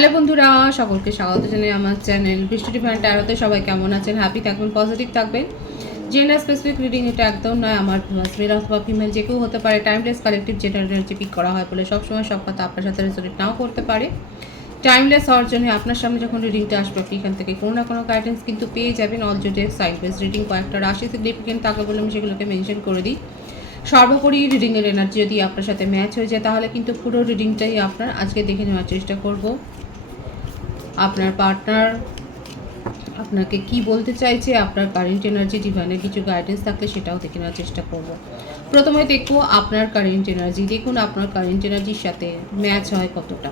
Hello বন্ধুরা, সকলকে স্বাগত জানাই আমার চ্যানেল বৃষ্টি ডিভাইন ট্যারোতে। সবাই কেমন আছেন? হ্যাপি থাকবেন, পজিটিভ থাকবেন। জেন্ডার স্পেসিফিক রিডিং এটা একদম নয়। আমার মেল অথবা ফিমেল যে কেউ হতে পারে। Timeless collective gender energy pick করা হয় বলে সবসময় সব কথা আপনার সাথে রেজোনেট নাও করতে পারে। টাইমলেস হওয়ার জন্য আপনার সামনে যখন রিডিংটা আসবে আপনি এখান থেকে কোনো না কোনো গাইডেন্স কিন্তু পেয়ে যাবেন। All zodiac side base reading কয়েকটা রাশি সিগনিফিকেন্ট থাকে বলে আমি সেগুলোকে মেনশন করে দিই। সর্বোপরি রিডিংয়ের এনার্জি যদি আপনার সাথে ম্যাচ হয়ে যায় তাহলে কিন্তু পুরো রিডিংটাই আপনার আজকে দেখে নেওয়ার চেষ্টা করব। আপনার পার্টনার আপনাকে কি বলতে চাইছে, আপনার কারেন্ট এনার্জি, ডিভাইনের কিছু গাইডেন্স থাকলে সেটাও দেখে নেওয়ার চেষ্টা করব। প্রথমে দেখব আপনার কারেন্ট এনার্জি। দেখুন আপনার কারেন্ট এনার্জির সাথে ম্যাচ হয় কতটা।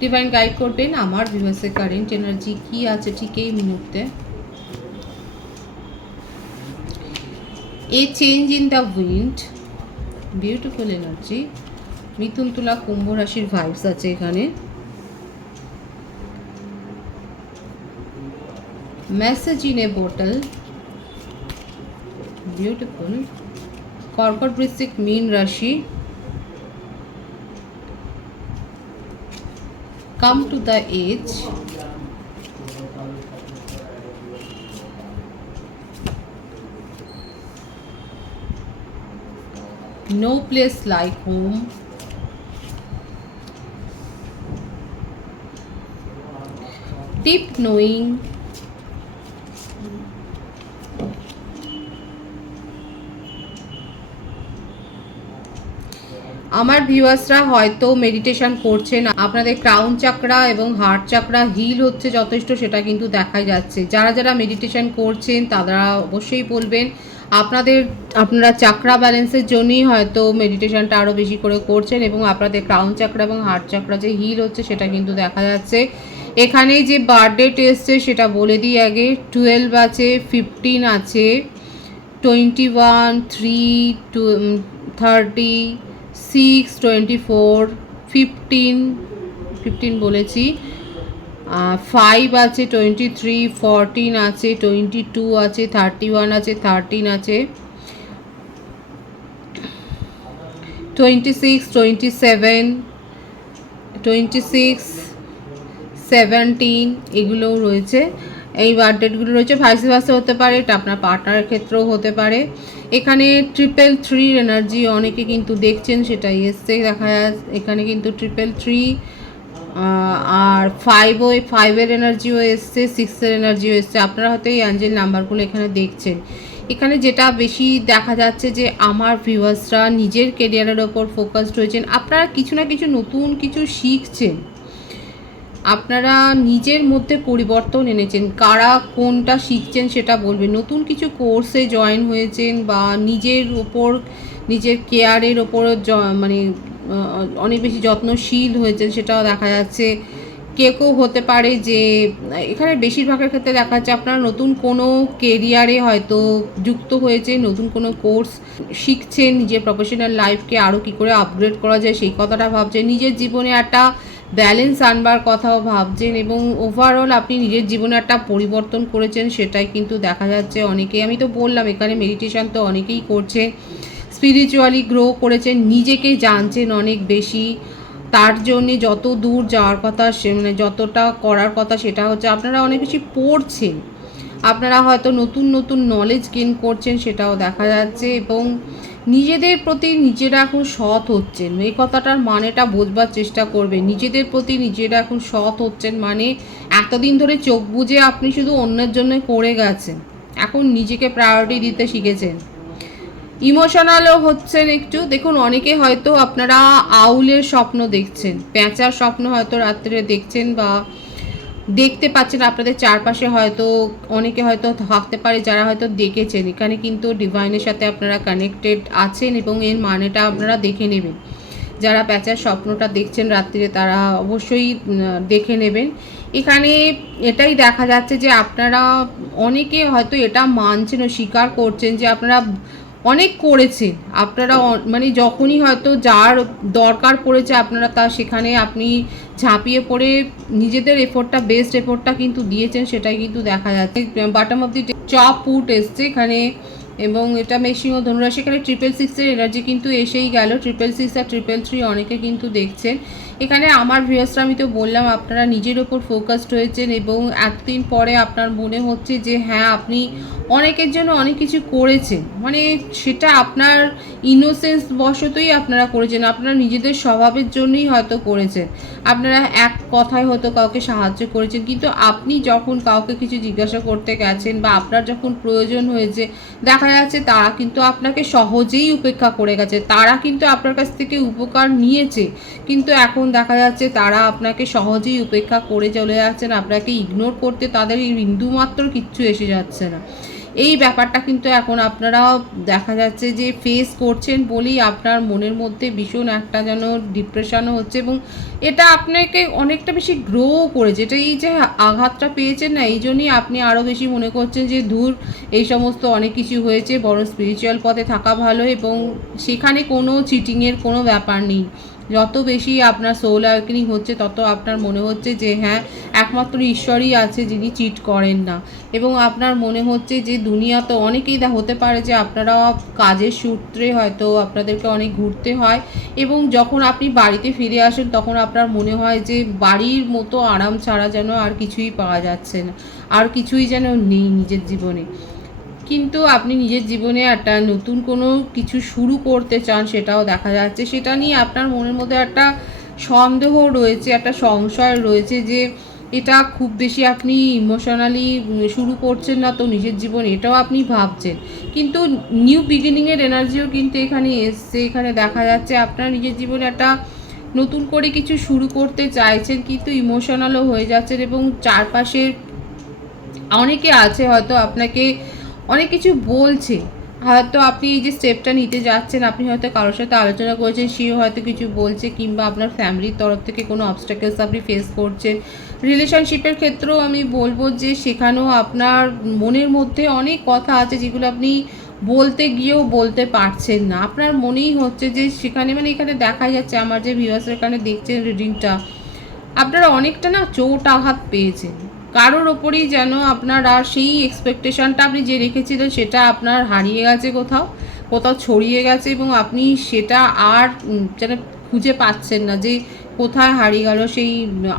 ডিভাইন গাইড করবেন আমার ভিউয়ার্সের কারেন্ট এনার্জি কি আছে ঠিক এই মুহূর্তে। A change in the wind, beautiful energy. মিথুন, তুলা, কুম্ভ রাশির ভাইবস আছে এখানে। Message in a bottle, beautiful. কর্কট, বৃশ্চিক, মীন রাশি। Come to the edge, no place like home, deep knowing, আমার ভিউয়ার্সরা হয়তো মেডিটেশন করছেন, আপনাদের ক্রাউন চাকরা এবং হার্ট চাকরা হিল হচ্ছে যথেষ্ট, সেটা কিন্তু দেখা যাচ্ছে। যারা যারা মেডিটেশন করছেন তারা অবশ্যই বলবেন আপনারা চাকরা ব্যালেন্সের জন্যই হয়তো মেডিটেশনটা আরও বেশি করে করছেন এবং আপনাদের ক্রাউন চাকরা এবং হার্ট চাকরা যে হিল হচ্ছে সেটা কিন্তু দেখা যাচ্ছে। এখানে যে বার্থডেট এসছে সেটা বলে দিই আগে। 12 আছে, 15 আছে, 21, 3, 30, 6, 24, 15 বলেছি, 5 আছে, 23, 14 আছে, 22 আছে, 31 আছে, 13 আছে, 26, 27, 26, 17 এগুলোও রয়েছে। এই বার্থডেটগুলো রয়েছে। ভাইস ভার্সা হতে পারে, এটা আপনার পার্টনারের ক্ষেত্রেও হতে পারে। এখানে 333 এনার্জি অনেকে কিন্তু দেখছেন, সেটাই এসছে দেখা যাচ্ছে এখানে কিন্তু 333, আর 5এর এনার্জিও এসছে, 6এর এনার্জিও এসছে। আপনারা হয়তো এই অ্যাঞ্জেল নাম্বারগুলো এখানে দেখছেন। এখানে যেটা বেশি দেখা যাচ্ছে যে আমার ভিউয়ার্সরা নিজের কেরিয়ারের ওপর ফোকাসড হয়েছেন। আপনারা কিছু না কিছু নতুন কিছু শিখছেন, আপনারা নিজের মধ্যে পরিবর্তন এনেছেন। কারা কোনটা শিখছেন সেটা বলবেন। নতুন কিছু কোর্সে জয়েন হয়েছেন বা নিজের ওপর, নিজের কেয়ারের ওপর মানে অনেক বেশি যত্নশীল হয়েছেন, সেটাও দেখা যাচ্ছে। কেউ হতে পারে যে এখানে বেশিরভাগের ক্ষেত্রে দেখা যাচ্ছে আপনারা নতুন কোনো কেরিয়ারে হয়তো যুক্ত হয়েছে, নতুন কোনো কোর্স শিখছেন, নিজের প্রফেশনাল লাইফকে আরও কী করে আপগ্রেড করা যায় সেই কথাটা ভাবছেন। নিজের জীবনে একটা ব্যালেন্স আনবার কথাও ভাবছেন এবং ওভারঅল আপনি নিজের জীবনে একটা পরিবর্তন করেছেন, সেটাই কিন্তু দেখা যাচ্ছে। অনেকেই, আমি তো বললাম এখানে মেডিটেশন তো অনেকেই করছে, স্পিরিচুয়ালি গ্রো করেছেন, নিজেকে জানছেন অনেক বেশি। তার জন্যে যত দূর যাওয়ার কথা মানে যতটা করার কথা সেটা হচ্ছে আপনারা অনেক বেশি পড়ছেন, আপনারা হয়তো নতুন নতুন নলেজ গেইন করছেন, সেটাও দেখা যাচ্ছে। এবং নিজেদের প্রতি নিজেরা এখন সৎ হচ্ছেন, এই কথাটার মানেটা বোঝবার চেষ্টা করবেন। নিজেদের প্রতি নিজেরা এখন সৎ হচ্ছেন মানে এতদিন ধরে চোখ বুজে আপনি শুধু অন্যের জন্য করে গেছেন, এখন নিজেকে প্রায়োরিটি দিতে শিখেছেন। ইমোশনালও হচ্ছেন একটু। দেখুন অনেকে হয়তো আপনারা আউলের স্বপ্ন দেখছেন, প্যাঁচার স্বপ্ন হয়তো রাত্রে দেখছেন বা দেখতে পাচ্ছেন আপনাদের চারপাশে। হয়তো অনেকে হয়তো থাকতে পারে যারা হয়তো দেখেছেন। এখানে কিন্তু ডিভাইনের সাথে আপনারা কানেক্টেড আছেন এবং এর মানেটা আপনারা দেখে নেবেন। যারা প্যাঁচার স্বপ্নটা দেখছেন রাত্রিরে তারা অবশ্যই দেখে নেবেন। এখানে এটাই দেখা যাচ্ছে যে আপনারা অনেকে হয়তো এটা মানছেন ও স্বীকার করছেন যে আপনারা অনেক করেছেন। আপনারা মানে যখনই হয়তো যার দরকার পড়েছে আপনারা সেখানে আপনি ঝাঁপিয়ে পড়ে নিজেদের এফোর্টটা, বেস্ট এফোর্টটা কিন্তু দিয়েছেন, সেটাই কিন্তু দেখা যাচ্ছে। বাটম অফ দি চপ পুট এসছে এখানে এবং এটা মেষিং ও ধনুরাশি, এখানে 666-এর এনার্জি কিন্তু এসেই গেল। 666 আর 333 অনেকে কিন্তু দেখছেন এখানে। আমার ভিউয়ার্সরা, আমি তো বললাম আপনারা নিজের ওপর ফোকাসড হয়েছেন এবং এতদিন পরে আপনার মনে হচ্ছে যে হ্যাঁ, আপনি অনেকের জন্য অনেক কিছু করেছেন, মানে সেটা আপনার ইনোসেন্স বশতই আপনারা করেছেন, আপনারা নিজেদের স্বভাবের জন্যই হয়তো করেছেন। আপনারা এক কথায় হয়তো কাউকে সাহায্য করেছেন, কিন্তু আপনি যখন কাউকে কিছু জিজ্ঞাসা করতে গেছেন বা আপনার যখন প্রয়োজন হয়েছে, দেখা যাচ্ছে তারা কিন্তু আপনাকে সহজেই উপেক্ষা করে গেছে। তারা কিন্তু আপনার কাছ থেকে উপকার নিয়েছে, কিন্তু এখন দেখা যাচ্ছে তারা আপনাকে সহজেই উপেক্ষা করে চলে যাচ্ছেন। আপনাকে ইগনোর করতে তাদের এই বিন্দুমাত্র কিচ্ছু এসে যাচ্ছে না। এই ব্যাপারটা কিন্তু এখন আপনারা দেখা যাচ্ছে যে ফেস করছেন বলেই আপনার মনের মধ্যে ভীষণ একটা যেন ডিপ্রেশনও হচ্ছে, এবং এটা আপনাকে অনেকটা বেশি গ্রোও করেছে। এটা এই যে আঘাতটা পেয়েছেন না, এই জন্যই আপনি আরও বেশি মনে করছেন যে দূর, এই সমস্ত অনেক কিছু হয়েছে, বরং স্পিরিচুয়াল পথে থাকা ভালো, এবং সেখানে কোনো চিটিংয়ের কোনো ব্যাপার নেই। যত বেশি আপনার সোল অ্যাওয়েকেনিং হচ্ছে, তত আপনার মনে হচ্ছে যে হ্যাঁ, একমাত্র ঈশ্বরই আছে যিনি চিট করেন না। এবং আপনার মনে হচ্ছে যে দুনিয়া তো অনেকেই হতে পারে যে আপনারা কাজের সূত্রে হয়তো আপনাদেরকে অনেক ঘুরতে হয়, এবং যখন আপনি বাড়িতে ফিরে আসেন তখন আপনার মনে হয় যে বাড়ির মতো আরাম ছাড়া যেন আর কিছুই পাওয়া যাচ্ছে না, আর কিছুই যেন নেই নিজের জীবনে। কিন্তু আপনি নিজের জীবনে একটা নতুন কোনো কিছু শুরু করতে চান, সেটাও দেখা যাচ্ছে। সেটা নিয়ে আপনার মনের মধ্যে একটা সন্দেহ রয়েছে, একটা সংশয় রয়েছে যে এটা খুব বেশি আপনি ইমোশনালি শুরু করছেন না তো নিজের জীবন, এটাও আপনি ভাবছেন। কিন্তু নিউ বিগিনিংয়ের এনার্জিও কিন্তু এখানে এসছে। এখানে দেখা যাচ্ছে আপনার নিজের জীবনে একটা নতুন করে কিছু শুরু করতে চাইছেন, কিন্তু ইমোশনালও হয়ে যাচ্ছেন, এবং চারপাশে অনেকে আছে হয়তো আপনাকে অনেক কিছু বলছে। হয়তো আপনি এই যে স্টেপটা নিতে যাচ্ছেন, আপনি হয়তো কারোর সাথে আলোচনা করেছেন, সেও হয়তো কিছু বলছে, কিংবা আপনার ফ্যামিলির তরফ থেকে কোনো অবস্ট্যাকলস আপনি ফেস করছেন। রিলেশনশিপের ক্ষেত্রেও আমি বলবো যে সেখানেও আপনার মনের মধ্যে অনেক কথা আছে যেগুলো আপনি বলতে গিয়েও বলতে পারছেন না। আপনার মনেই হচ্ছে যে সেখানে, মানে এখানে দেখা যাচ্ছে আমার যে ভিউয়ার্স এখানে দেখছেন রিডিংটা, আপনারা অনেকটা না চোট আঘাত পেয়েছেন কারোর ওপরেই, যেন আপনার আর সেই এক্সপেকটেশনটা আপনি যে রেখেছিলেন সেটা আপনার হারিয়ে গেছে, কোথাও কোথাও ছড়িয়ে গেছে, এবং আপনি সেটা আর যেন খুঁজে পাচ্ছেন না যে কোথায় হারিয়ে গেল সেই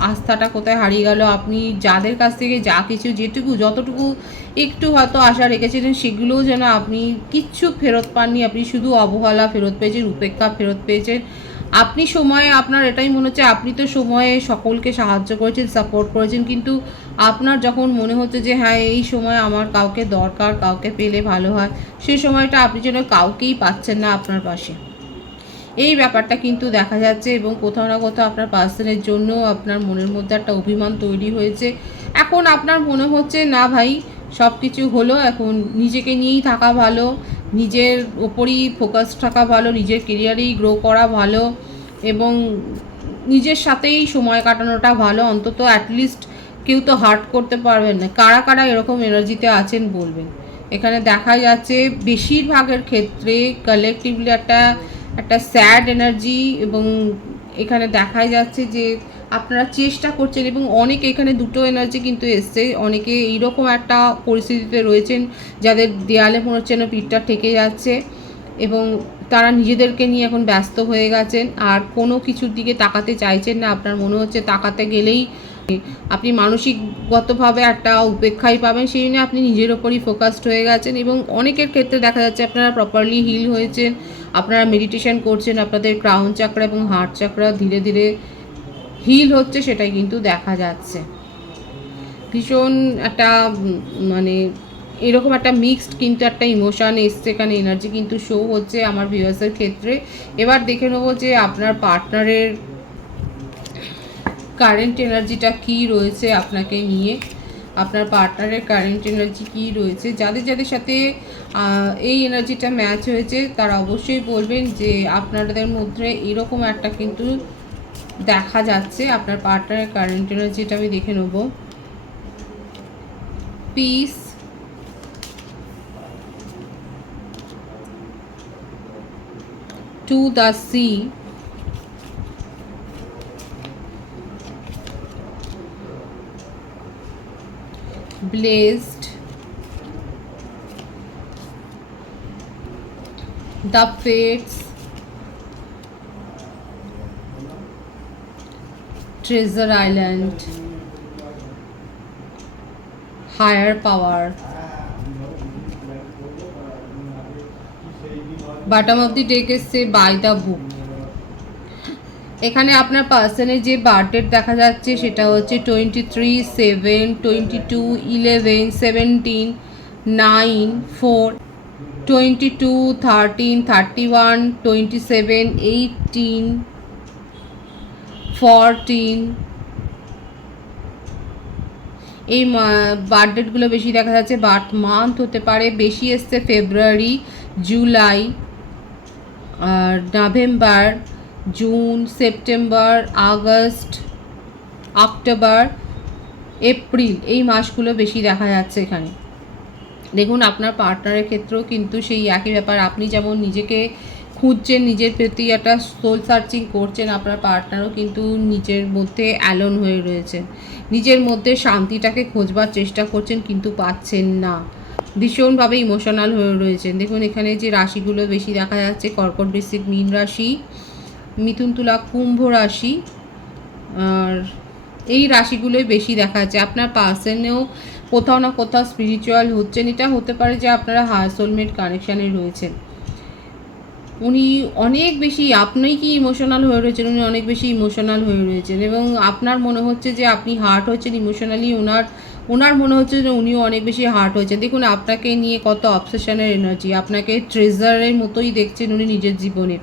আস্থাটা, কোথায় হারিয়ে গেল। আপনি যাদের কাছ থেকে যা কিছু যেটুকু যতটুকু একটু হয়তো আশা রেখেছিলেন, সেগুলোও যেন আপনি কিচ্ছু ফেরত পাননি। আপনি শুধু অবহেলা ফেরত পেয়েছেন, উপেক্ষা ফেরত পেয়েছেন। আপনি সময়ে, আপনার এটাই মনে হচ্ছে আপনি তো সময়ে সকলকে সাহায্য করেছেন, সাপোর্ট করেছেন, কিন্তু আপনার যখন মনে হচ্ছে যে হ্যাঁ, এই সময় আমার কাউকে দরকার, কাউকে পেলে ভালো হয়, সেই সময়টা আপনি যেন কাউকেই পাচ্ছেন না আপনার পাশে। এই ব্যাপারটা কিন্তু দেখা যাচ্ছে, এবং কোথাও না কোথাও আপনার পার্সনের জন্য আপনার মনের মধ্যে একটা অভিমান তৈরি হয়েছে। এখন আপনার মনে হচ্ছে না ভাই, সব কিছু হলো, এখন নিজেকে নিয়েই থাকা ভালো, নিজের ওপরই ফোকাস থাকা ভালো, নিজের কেরিয়ারেই গ্রো করা ভালো, এবং নিজের সাথেই সময় কাটানোটা ভালো। অন্তত অ্যাটলিস্ট কেউ তো হার্ট করতে পারবেন না। কারা কারা এরকম এনার্জিতে আছেন বলবেন। এখানে দেখা যাচ্ছে বেশিরভাগের ক্ষেত্রে কালেকটিভলি একটা একটা স্যাড এনার্জি, এবং এখানে দেখা যাচ্ছে যে আপনারা চেষ্টা করছেন, এবং অনেকে এখানে দুটো এনার্জি কিন্তু এসছে। অনেকে এইরকম একটা পরিস্থিতিতে রয়েছেন যাদের দেয়ালে মনে হচ্ছে যেন পিঠটা ঠেকে যাচ্ছে, এবং তারা নিজেদেরকে নিয়ে এখন ব্যস্ত হয়ে গেছেন, আর কোনো কিছুর দিকে তাকাতে চাইছেন না। আপনার মনে হচ্ছে তাকাতে গেলেই আপনি মানসিকগতভাবে একটা উপেক্ষাই পাবেন, সেই জন্য আপনি নিজের ওপরই ফোকাসড হয়ে গেছেন। এবং অনেকের ক্ষেত্রে দেখা যাচ্ছে আপনারা প্রপারলি হিল হয়েছেন, আপনারা মেডিটেশন করছেন, আপনাদের ক্রাউন চাকরা এবং হার্ট চাকরা ধীরে ধীরে হিল হচ্ছে, সেটাই কিন্তু দেখা যাচ্ছে। ভীষণ একটা মানে এরকম একটা মিক্সড কিন্তু একটা ইমোশান এসছে এখানে, এনার্জি কিন্তু শো হচ্ছে আমার ভিউয়ার্সের ক্ষেত্রে। এবার দেখে নেবো যে আপনার পার্টনারের কারেন্ট এনার্জিটা কী রয়েছে আপনাকে নিয়ে। আপনার পার্টনারের কারেন্ট এনার্জি কী রয়েছে, যাদের যাদের সাথে এই এনার্জিটা ম্যাচ হয়েছে তারা অবশ্যই বলবেন যে আপনাদের মধ্যে এরকম একটা কিন্তু দেখা যাচ্ছে। আপনার পার্টনারের কারেন্ট এনার্জিটা আমি দেখে নেব। Peace, to the sea, blessed, the fates, treasure island, higher power, bottom of the deck এসছে বাই দ্য বুক। এখানে আপনার পার্সনের যে বার্থডেট দেখা যাচ্ছে সেটা হচ্ছে 23/7/22/11/17/9/4 22/13/31/27/18/14। এই বার্থডেটগুলো বেশি দেখা যাচ্ছে। বার্থ মান্থ হতে পারে, বেশি এসছে February, July, November, June, September, August, October, April, এই মাসগুলো বেশি দেখা যাচ্ছে এখানে। দেখুন আপনার পার্টনারের ক্ষেত্রেও কিন্তু সেই একই ব্যাপার। আপনি যেমন নিজেকে খুঁজছেন, নিজের প্রতি একটা সোল সার্চিং করছেন, আপনার পার্টনারও কিন্তু নিজের মধ্যে অ্যালোন হয়ে রয়েছেন, নিজের মধ্যে শান্তিটাকে খোঁজবার চেষ্টা করছেন কিন্তু পাচ্ছেন না, ভীষণভাবে ইমোশনাল হয়ে রয়েছেন। দেখুন এখানে যে রাশিগুলো বেশি দেখা যাচ্ছে, কর্কট, বৃশ্চিক, মীন রাশি, মিথুন, তুলা, কুম্ভ রাশি, আর এই রাশিগুলোই বেশি দেখা যাচ্ছে। আপনার পার্সনেও কোথাও না কোথাও স্পিরিচুয়াল হচ্ছেন। এটা হতে পারে যে আপনারা হায়ার সোলমেট কানেকশানে রয়েছেন। উনি অনেক বেশি, আপনি কি ইমোশনাল হয়ে রয়েছেন, উনি অনেক বেশি ইমোশনাল হয়ে রয়েছেন এবং আপনার মনে হচ্ছে যে আপনি হার্ট হচ্ছেন ইমোশনালি, ওনার মনে হচ্ছে যে উনিও অনেক বেশি হার্ট হয়েছেন। দেখুন আপনাকে নিয়ে কত অবসেশনের এনার্জি, আপনাকে ট্রেজারের মতোই দেখছেন উনি নিজের জীবনে।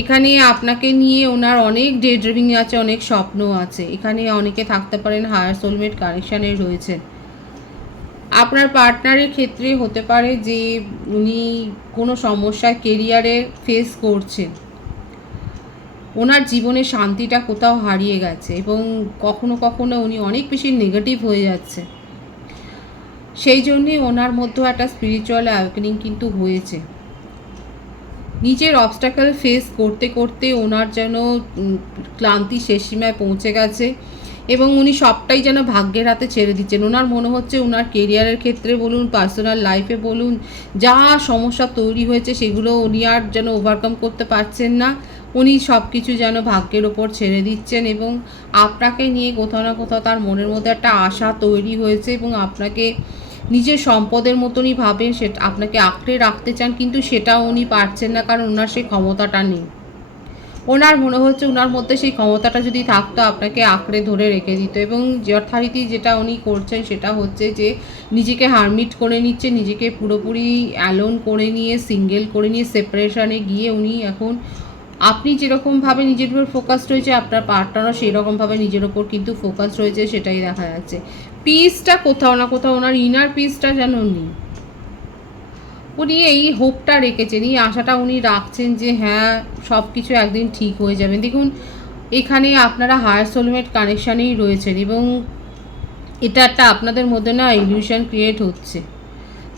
এখানে আপনাকে নিয়ে ওনার অনেক ডে ড্রিমিং আছে, অনেক স্বপ্ন আছে। এখানে অনেকে থাকতে পারেন হায়ার সোলমেট কানেকশানে রয়েছেন। আপনার পার্টনারের ক্ষেত্রে হতে পারে যে উনি কোনো সমস্যা কেরিয়ারে ফেস করছেন, ওনার জীবনে শান্তিটা কোথাও হারিয়ে গেছে এবং কখনো কখনো উনি অনেক বেশি নেগেটিভ হয়ে যাচ্ছে। সেই জন্যে ওনার মধ্যেও একটা স্পিরিচুয়াল অ্যাওয়েকেনিং কিন্তু হয়েছে। নিজের অবস্ট্যাকল ফেস করতে করতে ওনার যেন ক্লান্তি শেষ সীমায় পৌঁছে গেছে এবং উনি সবটাই যেন ভাগ্যের হাতে ছেড়ে দিচ্ছেন। ওনার মনে হচ্ছে ওনার কেরিয়ারের ক্ষেত্রে বলুন, পার্সোনাল লাইফে বলুন, যা সমস্যা তৈরি হয়েছে সেগুলো উনি আর যেন ওভারকাম করতে পারছেন না। উনি সব কিছু যেন ভাগ্যের ওপর ছেড়ে দিচ্ছেন এবং আপনাকে নিয়ে কোথাও না কোথাও তার মনের মধ্যে একটা আশা তৈরি হয়েছে এবং আপনাকে নিজের সম্পদের মতনই ভাবেন, সেটা আপনাকে আঁকড়ে রাখতে চান, কিন্তু সেটাও উনি পারছেন না, কারণ ওনার সেই ক্ষমতাটা নেই। ওনার মনে হচ্ছে ওনার মধ্যে সেই ক্ষমতাটা যদি থাকতো আপনাকে আঁকড়ে ধরে রেখে দিত এবং যথারীতি যেটা উনি করছেন সেটা হচ্ছে যে নিজেকে হারমিট করে নিচ্ছে, নিজেকে পুরোপুরি অ্যালোন করে নিয়ে, সিঙ্গেল করে নিয়ে, সেপারেশনে গিয়ে উনি এখন, আপনি যেরকমভাবে নিজের উপর ফোকাস রয়েছে আপনার পার্টনারও সেই রকমভাবে নিজের ওপর কিন্তু ফোকাস রয়েছে, সেটাই দেখা যাচ্ছে। পিসটা কোথাও না কোথাও ওনার ইনার পিসটা যেন নেই। উনি এই হোপটা রেখেছেন, এই আশাটা উনি রাখছেন যে হ্যাঁ সব কিছু একদিন ঠিক হয়ে যাবে। দেখুন এখানে আপনারা হায়ার সোলমেট কানেকশানেই রয়েছেন এবং এটা একটা আপনাদের মধ্যে না ইলিউশন ক্রিয়েট হচ্ছে।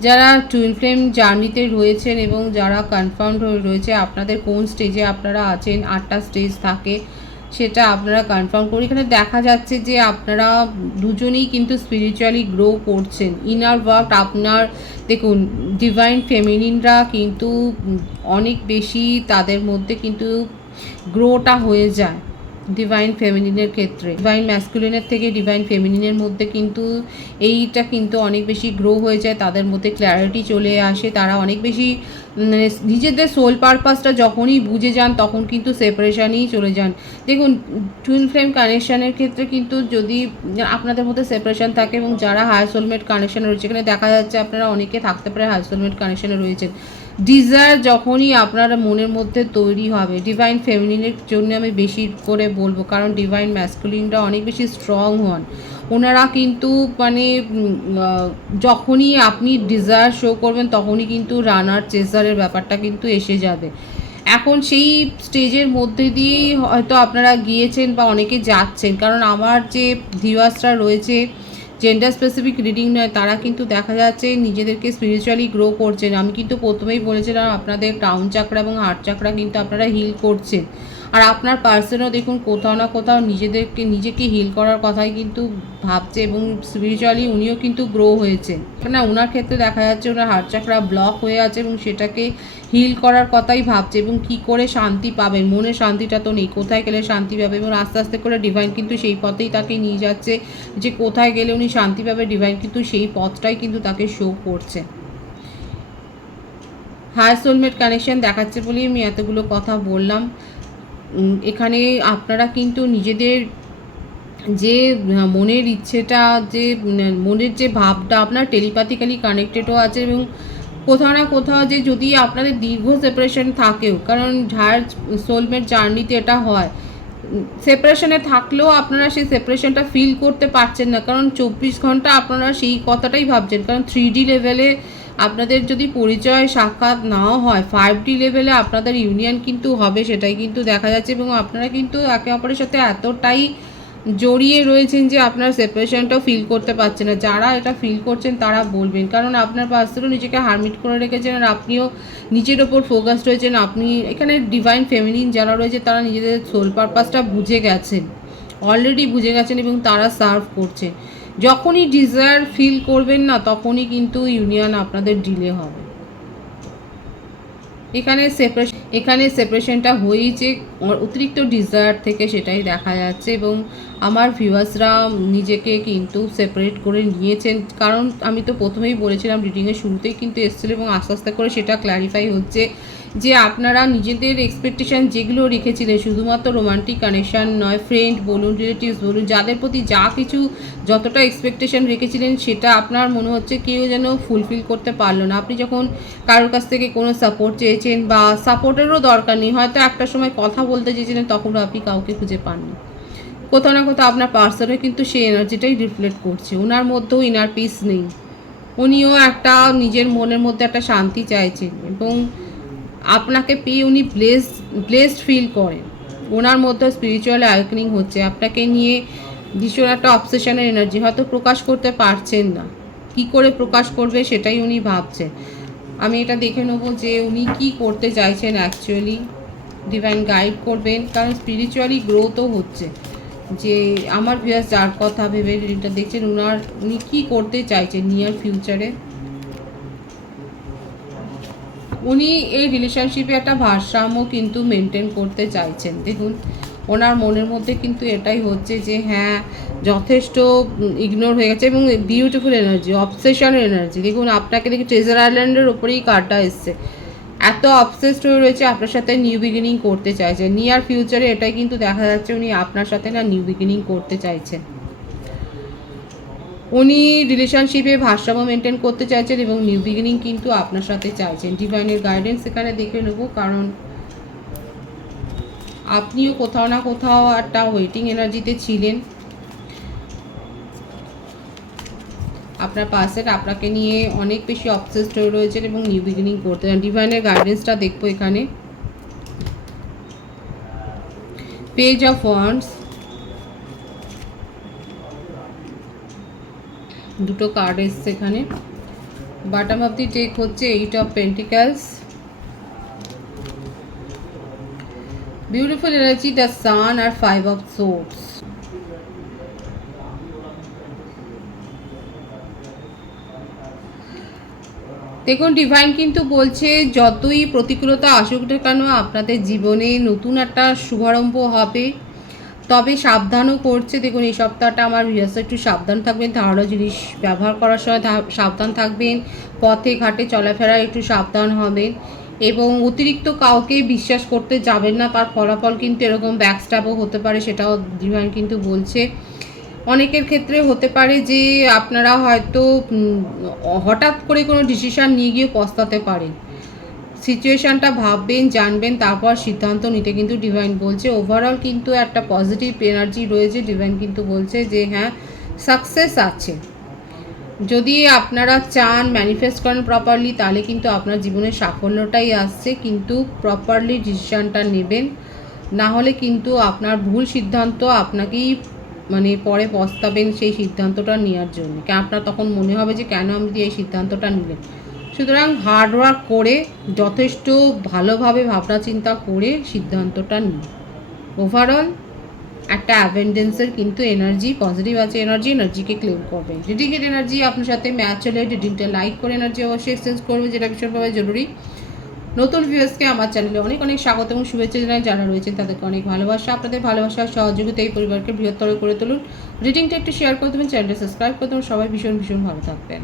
যারা টুইন ফ্লেম জার্নিতে রয়েছেন এবং যারা কনফার্মড হয়ে রয়েছে, আপনাদের কোন স্টেজে আপনারা আছেন, 8টা স্টেজ থাকে, সেটা আপনারা কনফার্ম করে এখানে দেখা যাচ্ছে যে আপনারা দুজনেই কিন্তু স্পিরিচুয়ালি গ্রো করছেন। ইনার ওয়ার্ক আপনার, দেখুন ডিভাইন ফেমিনিনরা কিন্তু অনেক বেশি তাদের মধ্যে কিন্তু গ্রোটা হয়ে যায় ডিভাইন ফেমিনিনের ক্ষেত্রে। ডিভাইন ম্যাসকুলিনের থেকে ডিভাইন ফেমিনিনের মধ্যে কিন্তু এইটা কিন্তু অনেক বেশি গ্রো হয়ে যায়, তাদের মধ্যে ক্ল্যারিটি চলে আসে, তারা অনেক বেশি নিজেদের সোল পারপাসটা যখনই বুঝে যান তখন কিন্তু সেপারেশানেই চলে যান। দেখুন টুইন ফ্লেম কানেকশানের ক্ষেত্রে কিন্তু যদি আপনাদের মধ্যে সেপারেশান থাকে এবং যারা হায়ার সোলমেট কানেকশানে রয়েছে, এখানে দেখা যাচ্ছে আপনারা অনেকে থাকতে পারে হায়ার সোলমেট কানেকশানে রয়েছেন, ডিজায়ার যখনই আপনার মনের মধ্যে তৈরি হবে, ডিভাইন ফেমিনিনের জন্য আমি বেশি করে বলবো, কারণ ডিভাইন ম্যাসকুলিনরা অনেক বেশি স্ট্রং হন। ওনারা কিন্তু মানে যখনই আপনি ডিজায়ার শো করবেন তখনই কিন্তু রানার চেজারের ব্যাপারটা কিন্তু এসে যাবে। এখন সেই স্টেজের মধ্যে দিয়েই হয়তো আপনারা গিয়েছেন বা অনেকে যাচ্ছেন, কারণ আমার যে ভিউয়ার্সরা রয়েছে জেন্ডার স্পেসিফিক রিডিং নয়, তারা কিন্তু দেখা যাচ্ছে নিজেদেরকে স্পিরিচুয়ালি গ্রো করছেন। আমি কিন্তু প্রথমেই বলেছিলাম আপনাদের ক্রাউন চাকরা এবং হার্ট চাকরা কিন্তু আপনারা হিল করছেন। আর আপনার পার্সনও দেখুন কোথাও না কোথাও নিজেকে হিল করার কথাই কিন্তু ভাবছে, এবং স্পিরিচুয়ালি উনিও কিন্তু গ্রো হয়েছে না। ওনার ক্ষেত্রে দেখা যাচ্ছে ওনার হার্ট চাকরা ব্লক হয়ে আছে এবং সেটাকে হিল করার কথাই ভাবছে, এবং কি করে শান্তি পাবেন, মনের শান্তিটা তো নেই, কোথায় গেলে শান্তি পাবে, এবং আস্তে আস্তে করে ডিভাইন কিন্তু সেই পথেই তাকে নিয়ে যাচ্ছে, যে কোথায় গেলে উনি শান্তি পাবে ডিভাইন কিন্তু সেই পথটাই কিন্তু তাকে শো করছে। হায়ার সোলমেট কানেকশন দেখাচ্ছে বলেই আমি এতগুলো কথা বললাম। এখানে আপনারা কিন্তু নিজেদের যে মনের ইচ্ছেটা, যে মনের যে ভাবটা আপনার টেলিপ্যাথিক্যালি কানেক্টেডও আছে, এবং কোথাও না কোথাও যে যদি আপনাদের দীর্ঘ সেপারেশন থাকেও, কারণ হায়ার সোলমেট জার্নিতে এটা হয়, সেপারেশনে থাকলেও আপনারা সেই সেপারেশনটা ফিল করতে পারছেন না, কারণ 24 ঘন্টা আপনারা সেই কথাটাই ভাবছেন, কারণ 3D লেভেলে আপনাদের যদি পরিচয় সাক্ষাৎ নাও হয়, 5D লেভেলে আপনাদের ইউনিয়ন কিন্তু হবে, সেটাই কিন্তু দেখা যাচ্ছে, এবং আপনারা কিন্তু একে অপরের সাথে এতটাই জড়িয়ে রয়েছেন যে আপনার সেপারেশনটাও ফিল করতে পারছেন না। যারা এটা ফিল করছেন তারা বলবেন, কারণ আপনার পার্সনও নিজেকে হারমিট করে রেখেছেন, আর আপনিও নিজের ওপর ফোকাস রয়েছেন। আপনি এখানে ডিভাইন ফেমিনিন যারা রয়েছে তারা নিজেদের সোল পারপাসটা বুঝে গেছেন, অলরেডি বুঝে গেছেন, এবং তারা সার্ভ করছে। যখনই ডিজায়ার ফিল করবেন না, তখনই কিন্তু ইউনিয়ন আপনাদের ডিলে হবে। এখানে সেপারেশনটা হয়েছে অতিরিক্ত ডিজায়ার থেকে, সেটাই দেখা যাচ্ছে, এবং আমার ভিউয়ার্সরা নিজেকে কিন্তু সেপারেট করে নিয়েছেন, কারণ আমি তো প্রথমেই বলেছিলাম রিডিংয়ের শুরুতেই কিন্তু এসেছিল, এবং আস্তে আস্তে করে সেটা ক্ল্যারিফাই হচ্ছে যে আপনারা নিজেদের এক্সপেকটেশান যেগুলো রেখেছিলেন, শুধুমাত্র রোমান্টিক কানেকশান নয়, ফ্রেন্ড বলুন, রিলেটিভস বলুন, যাদের প্রতি যা কিছু যতটা এক্সপেকটেশান রেখেছিলেন, সেটা আপনার মনে হচ্ছে কেউ যেন ফুলফিল করতে পারলো না। আপনি যখন কারোর কাছ থেকে কোনো সাপোর্ট চেয়েছেন, বা সাপোর্টেরও দরকার নেই, হয়তো একটা সময় কথা বলতে চেয়েছিলেন, তখনও আপনি কাউকে খুঁজে পাননি। কোথাও না কোথাও আপনার পার্সনে কিন্তু সেই এনার্জিটাই রিফ্লেক্ট করছে। ওনার মধ্যেও ইনার পিস নেই, উনিও একটা নিজের মনের মধ্যে একটা শান্তি চাইছেন, এবং আপনাকে পেয়ে উনি ব্লেসড ফিল করেন। ওনার মধ্যে স্পিরিচুয়াল অ্যাওয়েকেনিং হচ্ছে, আপনাকে নিয়ে ভীষণ একটা অবসেশনের এনার্জি, হয়তো প্রকাশ করতে পারছেন না, কি করে প্রকাশ করবে সেটাই উনি ভাবছেন। আমি এটা দেখে নেবো যে উনি কি করতে চাইছেন অ্যাকচুয়ালি, ডিভাইন গাইড করবেন, কারণ স্পিরিচুয়ালি গ্রোথও হচ্ছে। যে আমার ভিউয়ার্স যার কথা ভেবে রিডিংটা দেখছেন, উনি কি করতে চাইছেন নিয়ার ফিউচারে। উনি এই রিলেশনশিপে একটা ভারসাম্য কিন্তু মেনটেন করতে চাইছেন। দেখুন ওনার মনের মধ্যে কিন্তু এটাই হচ্ছে যে হ্যাঁ, যথেষ্ট ইগনোর হয়ে গেছে, এবং বিউটিফুল এনার্জি, অবসেশনের এনার্জি। দেখুন আপনাকে দেখি ট্রেজার আইল্যান্ডের ওপরেই কার্ডটা এসছে, এত অবসেসড হয়ে রয়েছে, আপনার সাথে নিউ বিগিনিং করতে চাইছেন নিয়ার ফিউচারে। এটাই কিন্তু দেখা যাচ্ছে উনি আপনার সাথে না নিউ বিগিনিং করতে চাইছেন। উনি রিলেশনশিপে ভারসাম্য মেনটেন করতে চাইছেন, এবং নিউ বিগিনিং কিন্তু আপনার সাথে চাইছেন। ডিভাইনের গাইডেন্স এখানে দেখে নেব, কারণ আপনিও কোথাও না কোথাও একটা ওয়েটিং এনার্জিতে ছিলেন। আপনার পার্সন আপনাকে নিয়ে অনেক বেশি অবসেসড হয়ে রয়েছেন, এবং নিউ বিগিনিং করতে চান। ডিভাইনের গাইডেন্সটা দেখবো এখানে। পেজ অফ ওয়ান্ডস, দুটো কার্ড এসছে এখানে। বটম অফ দি টেক হচ্ছে 8 of pentacles, beautiful energy, the sun, আর 5 অফ সোর্ডস। দেখুন ডিভাইন কিন্তু বলছে যতই প্রতিকূলতা আসুক না কেন, আপনাদের জীবনে নতুন একটা শুভারম্ভ হবে, তবে সাবধানও করছে। দেখুন এই সপ্তাহটা আমার ভিউয়ার্স একটু সাবধান থাকবেন, ধারালো জিনিস ব্যবহার করার সময় সাবধান থাকবেন, পথে ঘাটে চলাফেরা একটু সাবধান হবেন, এবং অতিরিক্ত কাউকে বিশ্বাস করতে যাবেন না, তার ফলাফল কিন্তু এরকম ব্যাকস্ট্যাপও হতে পারে, সেটাও ডিভাইন কিন্তু বলছে। অনেকের ক্ষেত্রে হতে পারে যে আপনারা হয়তো হঠাৎ করে কোনো ডিসিশান নিয়ে গিয়ে পস্তাতে পারেন। সিচুয়েশানটা ভাববেন, জানবেন, তারপর সিদ্ধান্ত নিতে কিন্তু ডিভাইন বলছে। ওভারঅল কিন্তু একটা পজিটিভ এনার্জি রয়েছে। ডিভাইন কিন্তু বলছে যে হ্যাঁ, সাকসেস আছে। যদি আপনারা চান ম্যানিফেস্ট করেন প্রপারলি, তাহলে কিন্তু আপনার জীবনের সাফল্যটাই আসছে, কিন্তু প্রপারলি ডিসিশানটা নেবেন, না হলে কিন্তু আপনার ভুল সিদ্ধান্ত আপনাকেই পরে পস্তাবেন সেই সিদ্ধান্তটা নেওয়ার জন্য। আপনার তখন মনে হবে যে কেন আমি এই সিদ্ধান্তটা নিলেন। সুতরাং হার্ডওয়ার্ক করে যথেষ্ট ভালোভাবে ভাবনা চিন্তা করে সিদ্ধান্তটা নিন। ওভারঅল একটা অ্যাভেন্ডেন্সের কিন্তু এনার্জি পজিটিভ আছে, এনার্জিকে ক্লেম করবে। রিডিংয়ের এনার্জি আপনার সাথে ম্যাচ হলে রিডিংটা লাইক করে এনার্জি অবশ্যই এক্সচেঞ্জ করবে, যেটা ভীষণভাবে জরুরি। নতুন ভিউয়ার্সকে আমার চ্যানেলে অনেক অনেক স্বাগত এবং শুভেচ্ছা জানাই। যারা রয়েছেন তাদেরকে অনেক ভালোবাসা। আপনাদের ভালোবাসার সহযোগিতা এই পরিবারকে বৃহত্তর করে তুলুন। রিডিংটা একটু শেয়ার করে দেবেন, চ্যানেলটা সাবস্ক্রাইব করে দেবেন। সবাই ভীষণ ভীষণ ভালো থাকবেন।